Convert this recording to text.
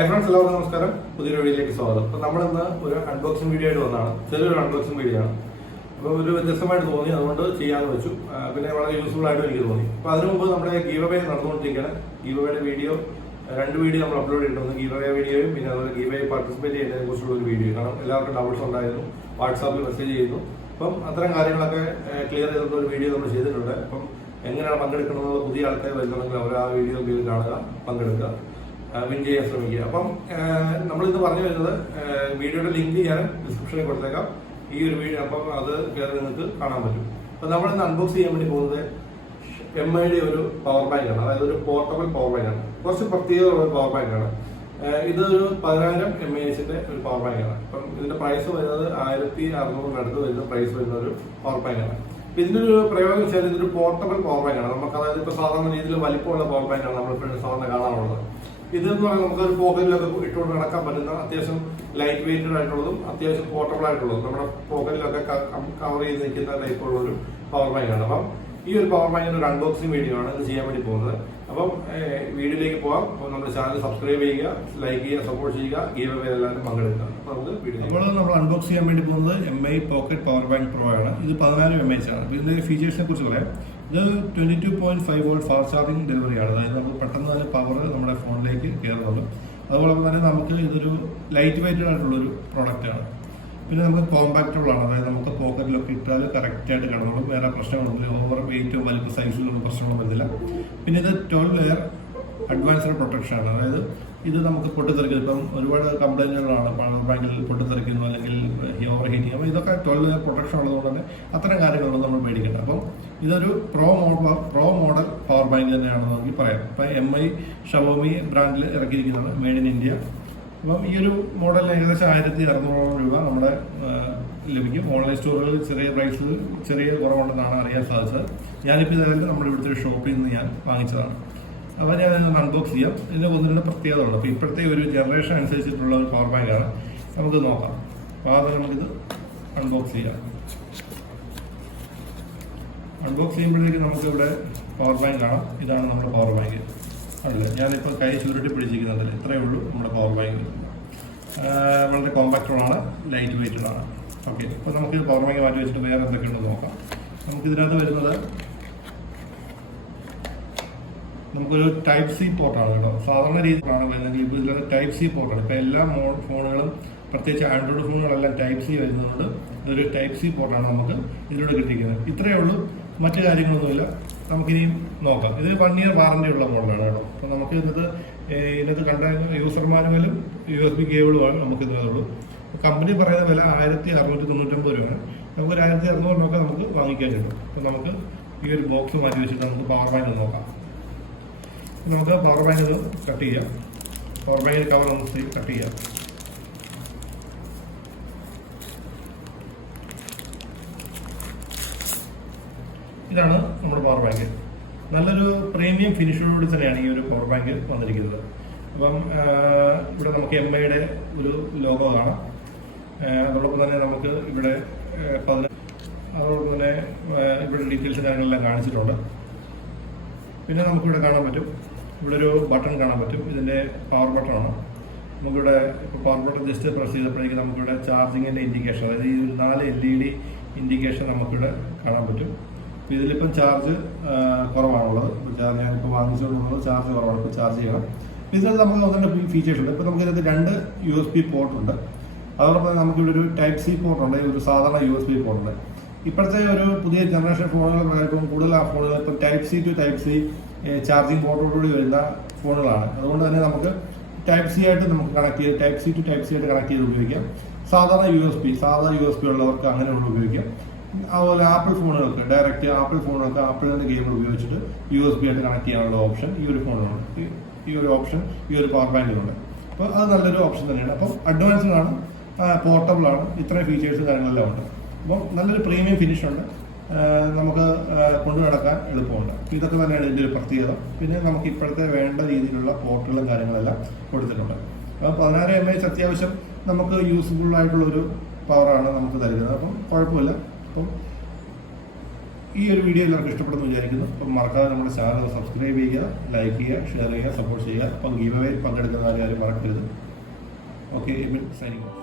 Hi friends, എല്ലാവർക്കും നമസ്കാരം. പുതിയൊരു വീഡിയോയിലേക്ക് സ്വാഗതം. അപ്പോൾ നമ്മൾ ഇന്ന് ഒരു അൺബോക്സിംഗ് വീഡിയോ ആയിട്ട് വന്നതാണ്. ചെറിയൊരു അൺബോക്സിംഗ് വീഡിയോ ആണ്. അപ്പോൾ ഒരു വ്യത്യസ്തമായിട്ട് തോന്നി, അതുകൊണ്ട് ചെയ്യാമെന്ന് വെച്ചു. പിന്നെ വളരെ യൂസ്ഫുൾ ആയിട്ട് എനിക്ക് തോന്നി. അപ്പോൾ അതിനു മുമ്പ് നമ്മുടെ ഗീവ് അവേ നടന്നുകൊണ്ടിരിക്കുകയാണ്. ഗീവ് അവേയുടെ വീഡിയോ, രണ്ട് വീഡിയോ നമ്മൾ അപ്ലോഡ് ചെയ്തിട്ടുണ്ട്. ഗീവ് അവേ വീഡിയോയും പിന്നെ അതുപോലെ ഗീവ് അവേ പാർട്ടിസിപ്പേറ്റ് ചെയ്യുന്നതിനെ കുറിച്ചുള്ള ഒരു വീഡിയോ. കാരണം എല്ലാവർക്കും ഡൗട്ട്സ് ഉണ്ടായിരുന്നു, വാട്സാപ്പിൽ മെസ്സേജ് ചെയ്യുന്നു. അപ്പം അത്തരം കാര്യങ്ങളൊക്കെ ക്ലിയർ ചെയ്തിട്ടുള്ള ഒരു വീഡിയോ നമ്മൾ ചെയ്തിട്ടുണ്ട്. അപ്പം എങ്ങനെയാണ് പങ്കെടുക്കുന്നത്, പുതിയ ആൾക്കാർ വരുന്നുണ്ടെങ്കിൽ അവർ ആ വീഡിയോ കാണുക, പങ്കെടുക്കുക, വിൻ ചെയ്യാൻ ശ്രമിക്കുക. അപ്പം നമ്മളിന്ന് പറഞ്ഞു വരുന്നത് വീഡിയോയുടെ ലിങ്ക് ഞാൻ ഡിസ്ക്രിപ്ഷനിൽ കൊടുത്തേക്കാം. ഈ ഒരു വീഡിയോ അപ്പം അത് കയറി നിങ്ങൾക്ക് കാണാൻ പറ്റും. അപ്പം നമ്മളിന്ന് അൺബോക്സ് ചെയ്യാൻ വേണ്ടി പോകുന്നത് MIയുടെ ഒരു പവർ ബാങ്കാണ്. അതായത് ഒരു പോർട്ടബിൾ പവർ ബാങ്കാണ്. കുറച്ച് പ്രത്യേകതയുള്ള ഒരു പവർ ബാങ്കാണ്. ഇതൊരു 10,000 mAhന്റെ ഒരു പവർ ബാങ്കാണ്. അപ്പം ഇതിന്റെ പ്രൈസ് വരുന്നത് 1,600 വരുന്ന പ്രൈസ് വരുന്ന ഒരു പവർ ബാങ്കാണ്. ഇതിന്റെ ഒരു പ്രയോഗം വെച്ചാൽ ഇതൊരു പോർട്ടബിൾ പവർ ബാങ്കാണ്. നമുക്ക് അതായത് ഇപ്പൊ സാധാരണ രീതിയിൽ വലിപ്പമുള്ള പവർ ബാങ്കാണ് നമ്മൾ സാധാരണ കാണാറുള്ളത്. ഇതെന്ന് പറഞ്ഞാൽ നമുക്ക് ഒരു പോക്കറ്റിലൊക്കെ ഇട്ടുകൊണ്ട് നടക്കാൻ പറ്റുന്ന അത്യാവശ്യം ലൈറ്റ് വെയിറ്റഡ് ആയിട്ടുള്ളതും അത്യാവശ്യം പോർട്ടബിൾ ആയിട്ടുള്ളതും നമ്മുടെ പോക്കറ്റിലൊക്കെ കവർ ചെയ്ത് നിൽക്കുന്ന ടൈപ്പുള്ള ഒരു പവർ ബാങ്കാണ്. അപ്പം ഈ ഒരു പവർ ബാങ്കിന്റെ ഒരു അൺബോക്സിംഗ് വീഡിയോ ആണ് ഇത് ചെയ്യാൻ വേണ്ടി പോകുന്നത്. അപ്പം വീഡിയോയിലേക്ക് പോകാം. അപ്പോൾ നമ്മുടെ ചാനൽ സബ്സ്ക്രൈബ് ചെയ്യുക, ലൈക്ക് ചെയ്യുക, സപ്പോർട്ട് ചെയ്യുക, ഗീവ് അവേ എല്ലാവരും പങ്കെടുക്കുക. അപ്പോൾ നമുക്ക് വീഡിയോ നമ്മൾ അൺബോക്സ് ചെയ്യാൻ വേണ്ടി പോകുന്നത് MI pocket power bank pro ആണ്. ഇത് 10,000 mAh ആണ്. ഇതിന്റെ ഫീച്ചേഴ്സിനെ കുറിച്ച് പറയാം. ഇത് 22.5 വോൾട്ട് ഫാസ്റ്റ് ചാർജിങ് ഡെലിവറിയാണ്. അതായത് നമുക്ക് പെട്ടെന്ന് തന്നെ പവർ നമ്മുടെ ഫോണിലേക്ക് കയറുന്നുണ്ട്. അതുപോലെ തന്നെ നമുക്ക് ഇതൊരു ലൈറ്റ് വെയിറ്റഡ് ആയിട്ടുള്ളൊരു പ്രോഡക്റ്റാണ്. പിന്നെ നമുക്ക് കോമ്പാക്റ്റബിൾ ആണ്. അതായത് നമുക്ക് പോക്കറ്റിലൊക്കെ ഇട്ടാൽ കറക്റ്റായിട്ട് കിടന്നോളും. വേറെ പ്രശ്നങ്ങളൊന്നുമില്ല. ഓവർ വെയിറ്റോ വലിപ്പ സൈസിലൊന്നും പ്രശ്നങ്ങളൊന്നും വരുന്നില്ല. പിന്നെ ഇത് 12 ലെയർ അഡ്വാൻസ്ഡ് പ്രൊട്ടക്ഷൻ ആണ്. അതായത് ഇത് നമുക്ക് പൊട്ടിത്തെറിക്കുന്നത് ഇപ്പം ഒരുപാട് കംപ്ലൈൻറ്റുകളാണ് പവർ ബാങ്കിൽ പൊട്ടിത്തെറിക്കുന്നു അല്ലെങ്കിൽ ഓവർ ഹീറ്റിംഗ്. അപ്പോൾ ഇതൊക്കെ 12 ലെയർ പ്രൊട്ടക്ഷൻ ഉള്ളതുകൊണ്ട് തന്നെ അത്തരം കാര്യങ്ങളൊന്നും നമ്മൾ മേടിക്കേണ്ട. അപ്പം ഇതൊരു പ്രോ മോഡൽ പവർ ബാങ്ക് തന്നെയാണെന്ന് നമുക്ക് പറയാം. ഇപ്പം MI ഷവോമി ബ്രാൻഡിൽ ഇറക്കിയിരിക്കുന്നതാണ്, മെയ്ഡ് ഇൻ ഇന്ത്യ. അപ്പം ഈ ഒരു മോഡലിന് ഏകദേശം 1,600 രൂപ നമ്മുടെ ലഭിക്കും. ഓൺലൈൻ സ്റ്റോറുകളിൽ ചെറിയ പ്രൈസിൽ ചെറിയ കുറവുണ്ടെന്നാണ് അറിയാൻ സാധിച്ചത്. ഞാനിപ്പോൾ ഇതായാലും നമ്മുടെ ഇവിടുത്തെ ഒരു ഷോപ്പിൽ നിന്ന് ഞാൻ വാങ്ങിച്ചതാണ്. അപ്പോൾ ഞാൻ അൺബോക്സ് ചെയ്യാം. ഇതിന് ഒന്ന് രണ്ട് പ്രത്യേകതകളുണ്ട്. അപ്പോൾ ഇപ്പോഴത്തെ ഒരു ജനറേഷൻ അനുസരിച്ചിട്ടുള്ള ഒരു പവർ ബാങ്കാണ്. നമുക്ക് നോക്കാം. അപ്പോൾ ആദ്യം നമുക്കിത് അൺബോക്സ് ചെയ്യാം. അൺബോക്സ് ചെയ്യുമ്പോഴേക്കും നമുക്കിവിടെ പവർ ബാങ്ക് കാണാം. ഇതാണ് നമ്മുടെ പവർ ബാങ്ക്. അല്ല, ഞാനിപ്പോൾ കൈ ചുരുട്ടി പിടിച്ചിരിക്കുന്നുണ്ടല്ലോ, ഇത്രയേ ഉള്ളൂ നമ്മുടെ പവർ ബാങ്ക്. വളരെ കോമ്പാക്റ്റബിളാണ്, ലൈറ്റ് വെയിറ്റഡാണ്. ഓക്കെ, അപ്പോൾ നമുക്ക് പവർ ബാങ്ക് മാറ്റി വെച്ചിട്ട് വേറെ എന്തൊക്കെയുണ്ടെന്ന് നോക്കാം. നമുക്കിതിനകത്ത് വരുന്നത് നമുക്കൊരു ടൈപ്പ് സി പോർട്ടാണ് കേട്ടോ. സാധാരണ രീതിയിലാണ് വരുന്നെങ്കിൽ ഇപ്പോൾ ഇതിലൊരു ടൈപ്പ് സി പോർട്ടാണ്. ഇപ്പോൾ എല്ലാ ഫോണുകളും പ്രത്യേകിച്ച് ആൻഡ്രോയിഡ് ഫോണുകളെല്ലാം ടൈപ്പ് സി വരുന്നതുകൊണ്ട് ഇതൊരു ടൈപ്പ് സി പോർട്ടാണ് നമുക്ക് ഇതിലൂടെ കിട്ടിയിരിക്കുന്നത്. ഇത്രയേ ഉള്ളൂ, മറ്റു കാര്യങ്ങളൊന്നുമില്ല. നമുക്കിനിയും നോക്കാം. ഇത് 1 ഇയർ വാറണ്ടി ഉള്ള മോഡലാണ് കേട്ടോ. അപ്പോൾ നമുക്ക് ഇതിനകത്ത് കണ്ട യൂസർ മാനുവലും USB കേബിളുമാണ് നമുക്ക് ഇതിനകത്തുള്ളൂ. കമ്പനി പറയുന്ന വില 1,699 രൂപയാണ്. നമുക്കൊരു 1,600 നമുക്ക് വാങ്ങിക്കാൻ കിട്ടും. അപ്പോൾ നമുക്ക് ഈ ഒരു ബോക്സ് മാറ്റി വെച്ചിട്ട് നമുക്ക് പവർ ബാങ്ക് നോക്കാം. നമുക്ക് പവർ ബാങ്ക് ഇത് കട്ട് ചെയ്യാം. പവർ ബാങ്കിന്റെ കവർ ഒന്ന് കട്ട് ചെയ്യാം. ഇതാണ് നമ്മുടെ പവർ ബാങ്ക്. നല്ലൊരു പ്രീമിയം ഫിനിഷോടുകൂടി തന്നെയാണ് ഈ ഒരു പവർ ബാങ്ക് വന്നിരിക്കുന്നത്. അപ്പം ഇവിടെ നമുക്ക് MIയുടെ ഒരു ലോഗോ കാണാം. അതോടൊപ്പം തന്നെ നമുക്ക് ഇവിടെ അതോടൊപ്പം തന്നെ ഇവിടെ ഡീറ്റെയിൽസ് കാര്യങ്ങളെല്ലാം കാണിച്ചിട്ടുണ്ട്. പിന്നെ നമുക്കിവിടെ കാണാൻ പറ്റും, ഇവിടെ ഒരു ബട്ടൺ കാണാൻ പറ്റും. ഇതിൻ്റെ പവർ ബട്ടണാണ്. നമുക്കിവിടെ ഇപ്പോൾ പവർ ബട്ടൺ ജസ്റ്റ് പ്രസ് ചെയ്തപ്പോഴേക്കും നമുക്കിവിടെ ചാർജിങ്ങിൻ്റെ ഇൻഡിക്കേഷൻ, അതായത് ഈ 4 LED ഇൻഡിക്കേഷൻ നമുക്കിവിടെ കാണാൻ പറ്റും. അപ്പോൾ ഇതിലിപ്പം ചാർജ് കുറവാണുള്ളത്. ഞാനിപ്പോൾ വാങ്ങിച്ചുകൊണ്ടുള്ളത് ചാർജ് കുറവാണ്. ഇപ്പോൾ ചാർജ് ചെയ്യണം. ഇതിനകത്ത് നമുക്ക് നോക്കേണ്ട ഫീച്ചേഴ്സ് ഉണ്ട്. ഇപ്പോൾ നമുക്കിതിനകത്ത് 2 USB പോർട്ടുണ്ട്. അതോടൊപ്പം നമുക്കിവിടെ ഒരു ടൈപ്പ് സി പോർട്ടുണ്ട്, ഒരു സാധാരണ USB പോർട്ടുണ്ട്. ഇപ്പോഴത്തെ ഒരു പുതിയ ജനറേഷൻ ഫോണുകൾ ഇപ്പം കൂടുതൽ ആ ഫോണുകൾ ഇപ്പം type C to type C charging പോർട്ടോടുകൂടി വരുന്ന ഫോണുകളാണ്. അതുകൊണ്ട് തന്നെ നമുക്ക് ടൈപ്പ് സി ആയിട്ട് നമുക്ക് കണക്ട് ചെയ്ത് type C to type C ആയിട്ട് കണക്ട് ചെയ്ത് ഉപയോഗിക്കാം. സാധാരണ USB ഉള്ളവർക്ക് അങ്ങനെയുള്ള ഉപയോഗിക്കാം. അതുപോലെ ആപ്പിൾ ഫോണുകൾക്ക് ഡയറക്റ്റ് ആപ്പിളിൻ്റെ കേബിൾ ഉപയോഗിച്ചിട്ട് USB ആയിട്ട് കണക്ട് ചെയ്യാനുള്ള ഓപ്ഷൻ ഈ ഒരു ഫോണിനുണ്ട്. ഈ ഒരു പവർ ബാങ്കിലുണ്ട്. അപ്പോൾ അത് നല്ലൊരു ഓപ്ഷൻ തന്നെയാണ്. അപ്പം അഡ്വാൻസ്ഡ് ആണ്, പോർട്ടബിൾ ആണ്, ഇത്രയും ഫീച്ചേഴ്സും കാര്യങ്ങളെല്ലാം ഉണ്ട്. അപ്പം നല്ലൊരു പ്രീമിയം ഫിനിഷ് ഉണ്ട്. നമുക്ക് കൊണ്ടു നടക്കാൻ എളുപ്പമുണ്ട്. ഇതൊക്കെ തന്നെയാണ് ഇതിൻ്റെ ഒരു പ്രത്യേകത. പിന്നെ നമുക്ക് ഇപ്പോഴത്തെ വേണ്ട രീതിയിലുള്ള പോർട്ടുകളും കാര്യങ്ങളെല്ലാം കൊടുത്തിട്ടുണ്ട്. അപ്പോൾ 10,000 mAh അത്യാവശ്യം നമുക്ക് യൂസ്ഫുൾ ആയിട്ടുള്ളൊരു പവറാണ് നമുക്ക് തരുന്നത്. അപ്പം കുഴപ്പമില്ല. അപ്പം ഈ ഒരു വീഡിയോ എല്ലാവർക്കും ഇഷ്ടപ്പെടുന്നു വിചാരിക്കുന്നു. അപ്പം മറക്കാതെ നമ്മുടെ ചാനൽ സബ്സ്ക്രൈബ് ചെയ്യുക, ലൈക്ക് ചെയ്യുക, ഷെയർ ചെയ്യുക, സപ്പോർട്ട് ചെയ്യുക. അപ്പം ഗീവ് അവേ പങ്കെടുക്കുന്ന കാര്യം മറക്കരുത്. Okay, signing off.